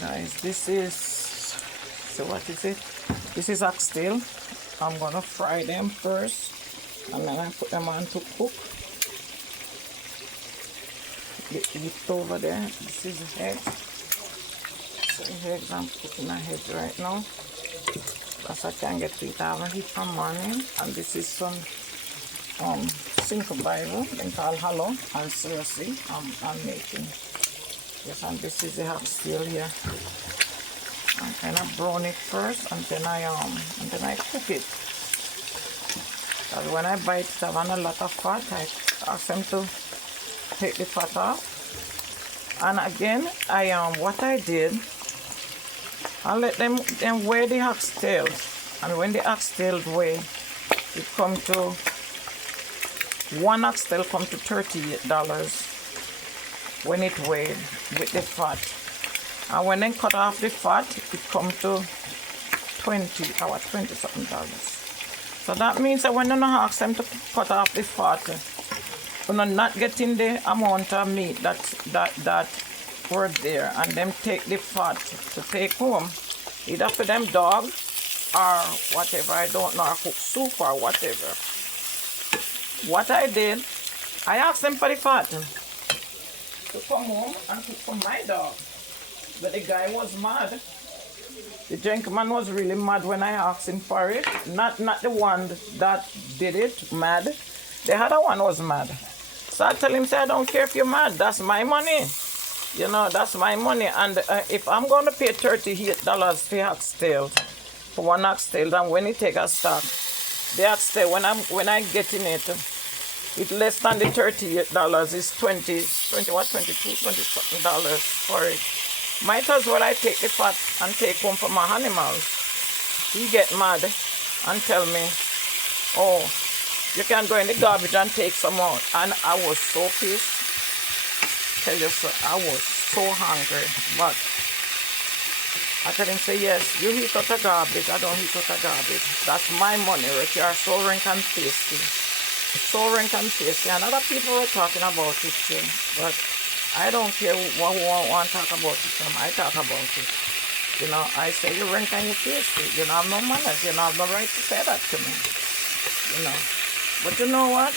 Guys, this is, so what is it? This is oxtail. I'm gonna fry them first and then I put them on to cook. The heat over there. This is egg. So eggs, I'm cooking my eggs right now. Because I can get it. I haven't heat from morning. And this is some Cinco Bible, then called Hallow and Cersei. I'm making. Yes, and this is the oxtail here. I kind of brown it first, and then I cook it. Because when I bite it, I want a lot of fat. I ask them to take the fat off. And again, what I did, I let them weigh the oxtails. And when the oxtails weigh, it come to one oxtail come to $38 when it weighed with the fat. And when they cut off the fat, it come to $20 something. So that means that when you ask them to cut off the fat, you're not getting the amount of meat that were there, and them take the fat to take home, either for them dog or whatever, I don't know, or cook soup or whatever. What I did, I asked them for the fat to come home and cook for my dog. But the guy was mad. The gentleman was really mad when I asked him for it. Not the one that did it, mad. The other one was mad. So I tell him, say, I don't care if you're mad. That's my money. You know, that's my money. And if I'm going to pay $38 for oxtail, for one oxtail, then when he take a stock, the oxtail, when I get in it, it's less than the $38. It's $20 something dollars for it. Might as well I take the fat and take home for my animals. He get mad and tell me, oh, you can go in the garbage and take some out. And I was so pissed. Tell you so, I was so hungry. But I tell him, say, yes, you eat out the garbage, I don't eat out the garbage. That's my money, right? You are so rank and tasty. So rank and tasty. And other people were talking about it too. But I don't care what want to talk about it. I talk about it. You know, I say you rank and you tasty. You don't have no manners. You don't have no right to say that to me. You know. But you know what?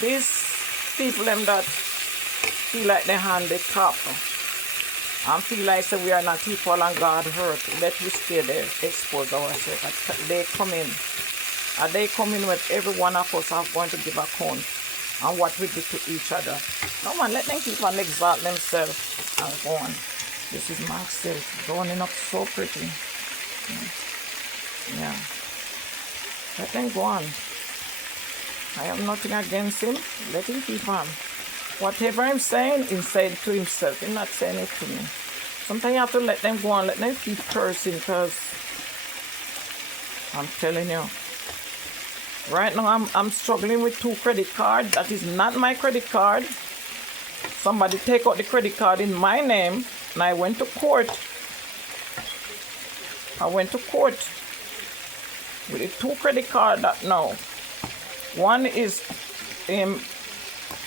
These people them that feel like they hand the top and feel like say we are not equal and God hurt, let we stay there, expose ourselves. They come in. And they come in with every one of us are going to give account on what we did to each other. No man, let them keep on exalt themselves and go on. This is myself burning up so pretty. Yeah. Let them go on. I have nothing against him. Let him keep on. Whatever I'm saying, he's saying to himself. He's not saying it to me. Sometimes you have to let them go on. Let them keep cursing, because I'm telling you. Right now, I'm struggling with 2 credit cards. That is not my credit card. Somebody take out the credit card in my name, and I went to court. With the 2 credit cards that now. One is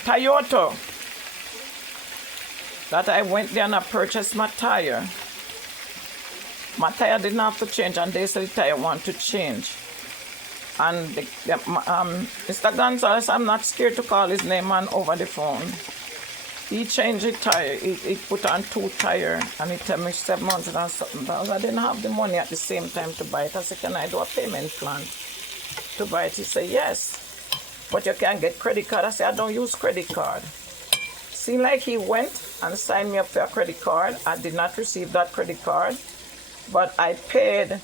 Toyota. That I went there and I purchased my tire. My tire didn't have to change, and they said the tire want to change. And Mr. Gonzalez, I'm not scared to call his name on over the phone. He changed the tire. He put on 2 tires, and he tell me $700 and something. I didn't have the money at the same time to buy it. I said, can I do a payment plan to buy it? He said, yes. But you can't get credit card. I said, I don't use credit card. Seemed like he went and signed me up for a credit card. I did not receive that credit card. But I paid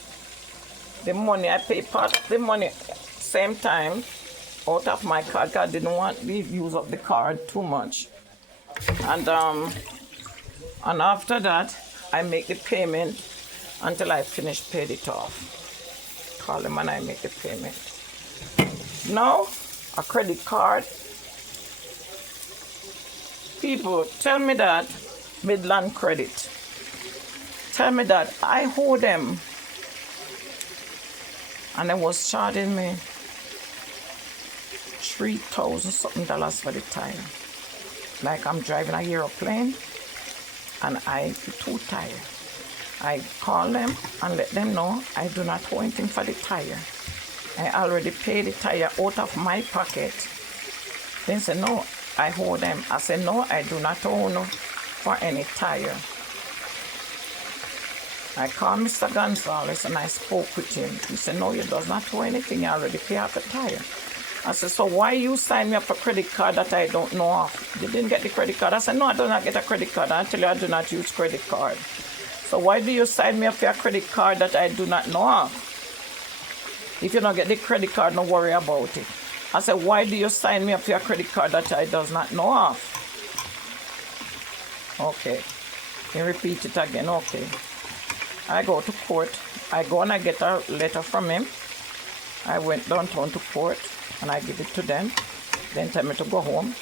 the money. I paid part of the money same time out of my card, because I didn't want to use up the card too much. And after that, I make the payment until I finish paid it off. Call him and I make the payment. Now, a credit card. People, tell me that Midland Credit. Tell me that I owe them. And they was charging me $3,000 something for the tire. Like I'm driving an airplane. and I'm too tired. I call them and let them know I do not owe anything for the tire. I already paid the tire out of my pocket. They say, no, I owe them. I said, no, I do not owe no for any tire. I called Mr. Gonzalez and I spoke with him. He said, no, you does not owe anything. You already pay off the tire. I said, so why you sign me up for a credit card that I don't know of? You didn't get the credit card. I said, no, I do not get a credit card. I tell you, I do not use credit card. So why do you sign me up for a credit card that I do not know of? If you don't get the credit card, don't worry about it. I said, why do you sign me up for a credit card that I does not know of? Okay. You repeat it again. Okay. I go to court. I go and I get a letter from him. I went downtown to court and I give it to them. Then tell me to go home.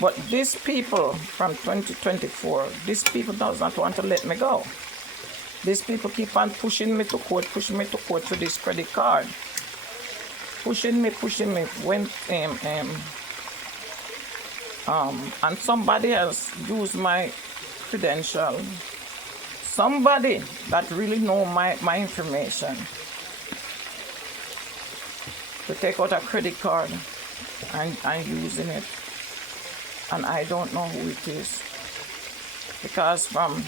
But these people from 2024, these people does not want to let me go. These people keep on pushing me to court for this credit card. Pushing me. When and somebody else used my credential. Somebody that really know my information to take out a credit card and using it. And I don't know who it is. Because from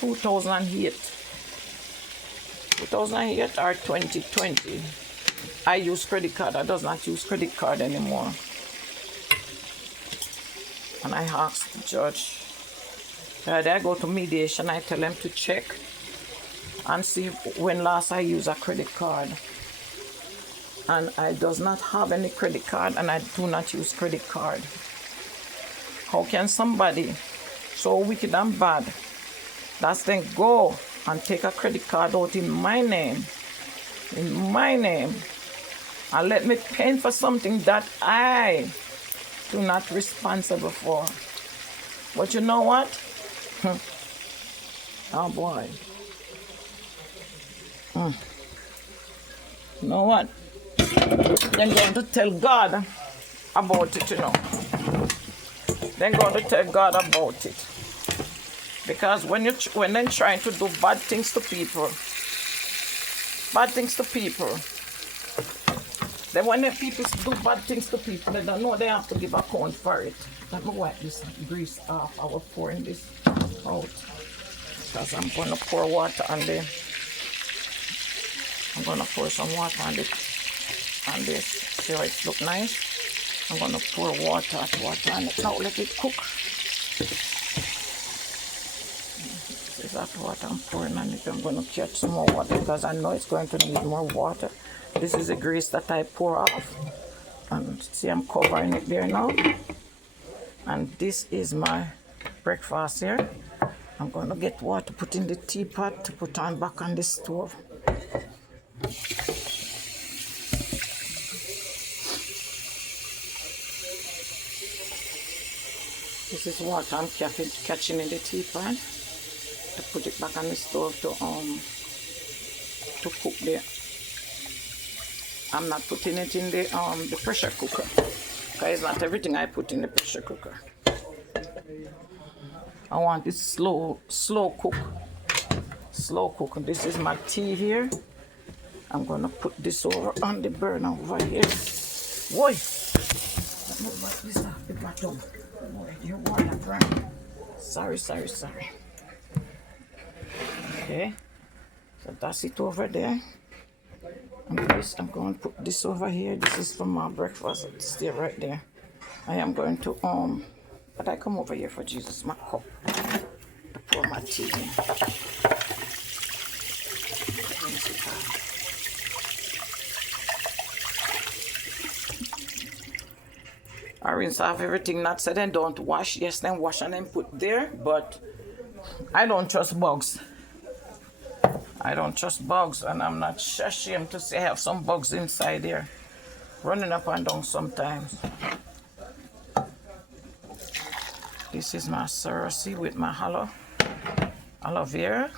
2008 or 2020, I use credit card. I does not use credit card anymore. And I asked the judge. I go to mediation. I tell them to check and see when last I use a credit card. And I does not have any credit card, and I do not use credit card. How can somebody so wicked and bad that's then go and take a credit card out in my name, and let me pay for something that I do not responsible for? But you know what? Oh boy. You know what? They're going to tell God about it, you know. They're going to tell God about it. Because when they're trying to do bad things to people, then when the people do bad things to people, they don't know they have to give account for it. Let me wipe this grease off. I will pouring this out. Because I'm going to pour water on the... I'm going to pour some water on this. See how it look nice? I'm going to pour water on it. Now let it cook. This is that water I'm pouring on it. I'm going to catch some more water because I know it's going to need more water. This is the grease that I pour off. And see, I'm covering it there now. And this is my breakfast here. I'm going to get water, put in the teapot to put on back on the stove. This is water I'm catching in the teapot to put it back on the stove to cook there. I'm not putting it in the pressure cooker because it's not everything I put in the pressure cooker. I want it slow cook. Slow cook. This is my tea here. I'm gonna put this over on the burner over here. Boy, let me wipe this off the bottom. Your water burn. Sorry. Okay, so that's it over there. And this, I'm going to put this over here. This is for my breakfast. It's there right there. I am going to but I come over here for Jesus, my cup, to pour my tea in. I rinse off everything, not said and don't wash. Yes, then wash and then put there, but I don't trust bugs. And I'm not ashamed to say I have some bugs inside there, running up and down sometimes. This is my Cersei with my aloe vera.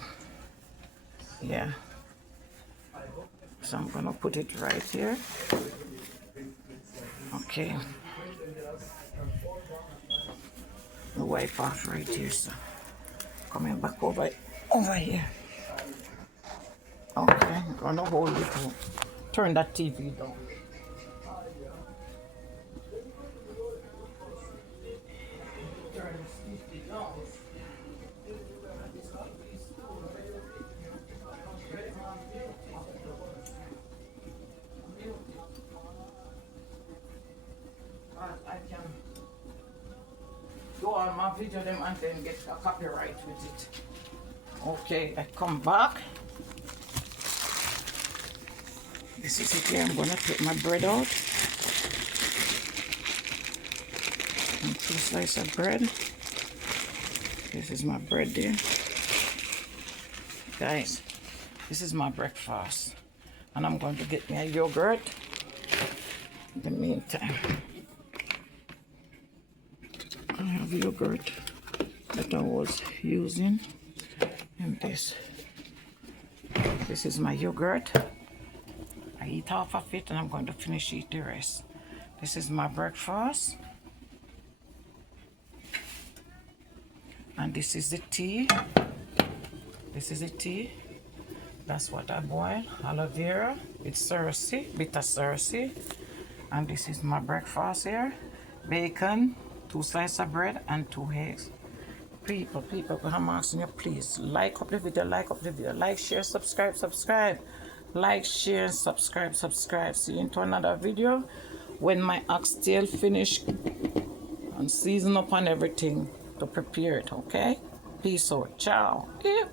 Yeah. So I'm gonna put it right here. Okay. Wipe off right here, so coming back over here. Okay, I'm gonna hold it. Turn that TV down. I can do all my video them and then get a copyright with it. Okay, I come back. This is it here. I'm gonna take my bread out. And 2 slices of bread. This is my bread there. Guys, this is my breakfast. And I'm going to get me a yogurt in the meantime. I have yogurt that I was using in this. This is my yogurt. I eat half of it and I'm going to finish eat the rest. This is my breakfast. And this is the tea. This is the tea. That's what I boil. Aloe vera with cerasee, bitter cerasee. And this is my breakfast here. Bacon, 2 slices of bread, and 2 eggs. People, I'm asking you, please like up the video, like, share, subscribe. Like, share, subscribe. See you into another video when my oxtail finish and season up on everything to prepare it, okay? Peace out. Ciao. Yeah.